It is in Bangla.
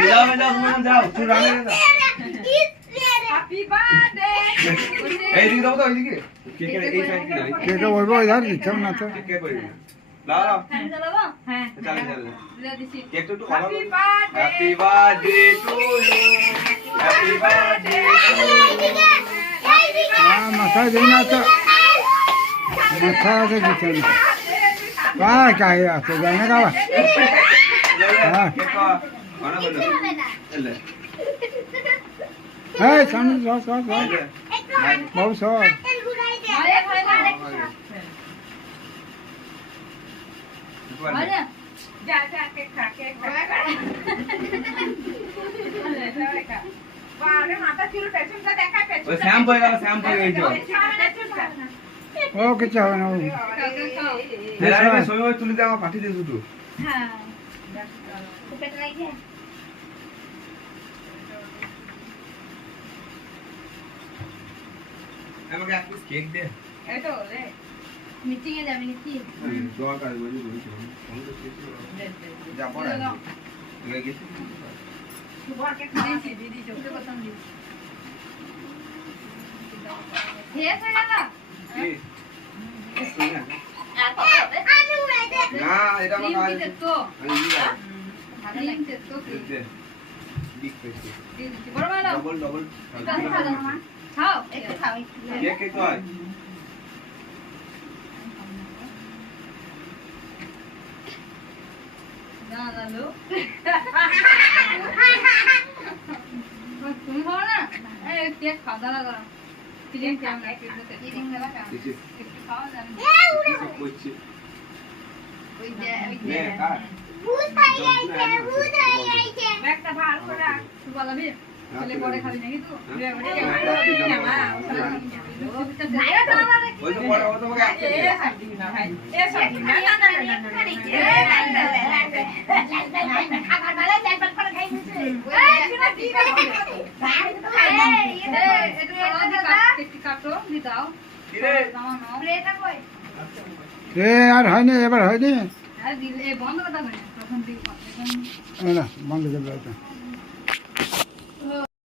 যাও যাও তুই রানে যা হ্যাপি বার্থডে এইদিকে দাও তো এইদিকে কেক এই সাইড দিয়ে কেক বলবো इधर দিচ্ছাম না তো কেক পড়ে লাও হ্যাঁ চালাবো হ্যাঁ চলে চলে দিলা দিছি কেক একটু happy birthday happy birthday to you happy birthday হ্যাঁ মাথা দিই না তো মাথা আছে দিচ্ছাম না কাই আছে জানে কাবা হ্যাঁ কেক বানা বলো এলে এই সামনে সস সস বাবু সস আরে আরে যা যা কেক খা বারে মাথা ছিল পেছনটা দেখা পেছন ওই শ্যাম পড়ে গেল শ্যাম পড়ে গেছে ও কিছু হবে না এরা ভাই সবাই তুলে দে আমার পাঠিয়ে দে শুধু হ্যাঁ আমাকে এক পিস কেক দে এই তো রে মিটিং এ যাবে নাকি দোয়া কাজ বলি বলি যা পড়া এগে গেছি সুবহকে খাইছি দিদি চোখে কথা দিই শেষ হয়ে গেল না এটা আমার কাজ লিমিটেড তো আমি দিই লিমিটেড তো দে বিগ পেস বড় বড় ডবল ডবল খাও একটু খাও কেক কেক তো হয় না লালু তুমি খাও না এই কেক খাওয়া দাও না ফিলিং কেমন লাগছে ফিলিং দেবা কেমন একটু খাওয়া যাবে কইছি ওই যে নে কাট ব্যাগটা ভার করে রাখ তুই বলবি ছেলে পরে খাবি নাকি তুই ওই তো পড়া ও তোমাকে আর হয়নি এবার হয়নি বন্ধ কথা বন্ধ বন্ধ করে